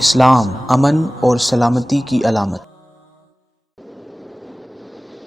اسلام امن اور سلامتی کی علامت۔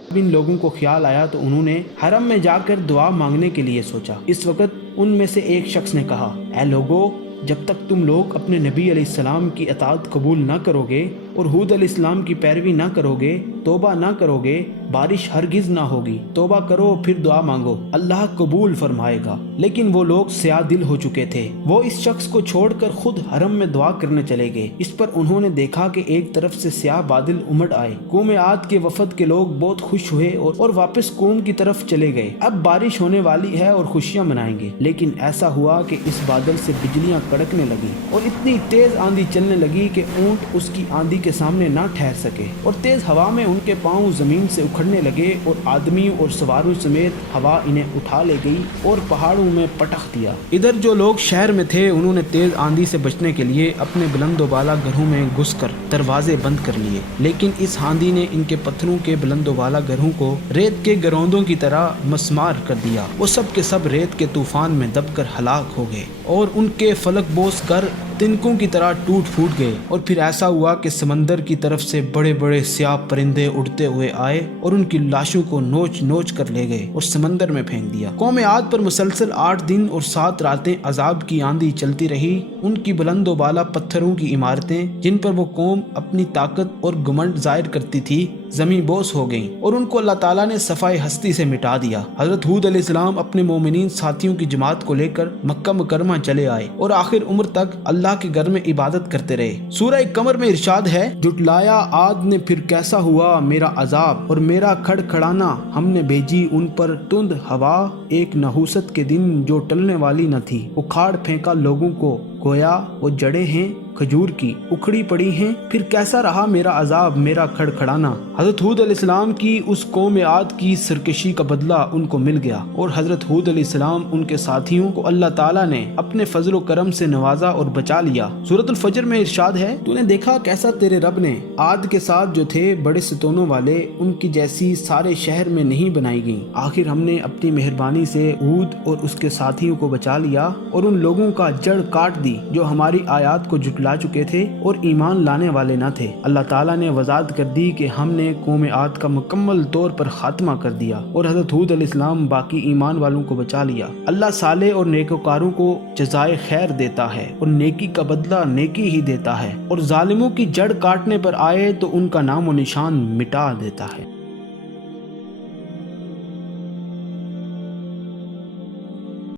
جب ان لوگوں کو خیال آیا تو انہوں نے حرم میں جا کر دعا مانگنے کے لیے سوچا۔ اس وقت ان میں سے ایک شخص نے کہا، اے لوگو، جب تک تم لوگ اپنے نبی علیہ السلام کی اطاعت قبول نہ کرو گے اور حود علیہ السلام کی پیروی نہ کرو گے، توبہ نہ کرو گے، بارش ہرگز نہ ہوگی۔ توبہ کرو پھر دعا مانگو، اللہ قبول فرمائے گا۔ لیکن وہ لوگ سیاہ دل ہو چکے تھے، وہ اس شخص کو چھوڑ کر خود حرم میں دعا کرنے چلے گئے۔ اس پر انہوں نے دیکھا کہ ایک طرف سے سیاہ بادل امڑ آئے۔ قوم عاد کے وفد کے لوگ بہت خوش ہوئے اور واپس قوم کی طرف چلے گئے۔ اب بارش ہونے والی ہے اور خوشیاں منائیں گے۔ لیکن ایسا ہوا کہ اس بادل سے بجلیاں کڑکنے لگی اور اتنی تیز آندھی چلنے لگی کہ اونٹ اس کی آندھی کے سامنے نہ ٹھہر سکے، اور تیز ہوا میں ان کے پاؤں زمین سے اکھڑنے لگے، اور آدمیوں اور سواروں سمیت ہوا انہیں اٹھا لے گئی اور پہاڑوں میں پٹخ دیا۔ ادھر جو لوگ شہر میں تھے انہوں نے تیز آندھی سے بچنے کے لیے اپنے بلند و بالا گھروں میں گھس کر دروازے بند کر لیے، لیکن اس آندھی نے ان کے پتھروں کے بلند و بالا گھروں کو ریت کے گروندوں کی طرح مسمار کر دیا۔ وہ سب کے سب ریت کے طوفان میں دب کر ہلاک ہو گئے، اور ان کے فلک بوس گھر تنکوں کی طرح ٹوٹ پھوٹ گئے۔ اور پھر ایسا ہوا کہ سمندر کی طرف سے بڑے بڑے سیاہ پرندے اڑتے ہوئے آئے اور ان کی لاشوں کو نوچ نوچ کر لے گئے اور سمندر میں پھینک دیا۔ قوم عاد پر مسلسل 8 دن اور 7 راتیں عذاب کی آندھی چلتی رہی۔ ان کی بلند و بالا پتھروں کی عمارتیں جن پر وہ قوم اپنی طاقت اور گھمنڈ ظاہر کرتی تھی زمین بوس ہو گئیں، اور ان کو اللہ تعالیٰ نے صفائے ہستی سے مٹا دیا۔ حضرت ہود علیہ السلام اپنے مومنین ساتھیوں کی جماعت کو لے کر مکہ مکرمہ چلے آئے اور آخر عمر تک اللہ کے گھر میں عبادت کرتے رہے۔ سورہ قمر میں ارشاد ہے، جھٹلایا عاد نے پھر کیسا ہوا میرا عذاب، اور میرا کھڑکھڑانا ہم نے بھیجی ان پر تند ہوا ایک نحوست کے دن جو ٹلنے والی نہ تھی۔ اکھاڑ پھینکا لوگوں کو، گویا وہ جڑیں ہیں کھجور کی، اکھڑی پڑی ہیں۔ پھر کیسا رہا میرا عذاب، میرا کھڑکھڑانا۔ حضرت ہود علیہ السلام کی اس قوم عاد کی سرکشی کا بدلہ ان کو مل گیا، اور حضرت ہود علیہ السلام ان کے ساتھیوں کو اللہ تعالیٰ نے اپنے فضل و کرم سے نوازا اور بچا لیا۔ سورۃ الفجر میں ارشاد ہے، تو نے دیکھا کیسا تیرے رب نے عاد کے ساتھ جو تھے بڑے ستونوں والے، ان کی جیسی سارے شہر میں نہیں بنائی گئیں۔ آخر ہم نے اپنی مہربانی سے ہود اور اس کے ساتھیوں کو بچا لیا اور ان لوگوں کا جڑ کاٹ دی جو ہماری آیات کو جھٹلا چکے تھے اور ایمان لانے والے نہ تھے۔ اللہ تعالیٰ نے وضاحت کر دی کہ ہم نے قوم عاد کا مکمل طور پر خاتمہ کر دیا اور حضرت ہود علیہ السلام باقی ایمان والوں کو بچا لیا۔ اللہ صالح اور نیکوکاروں کو جزائے خیر دیتا ہے اور نیکی کا بدلہ نیکی ہی دیتا ہے، اور ظالموں کی جڑ کاٹنے پر آئے تو ان کا نام و نشان مٹا دیتا ہے۔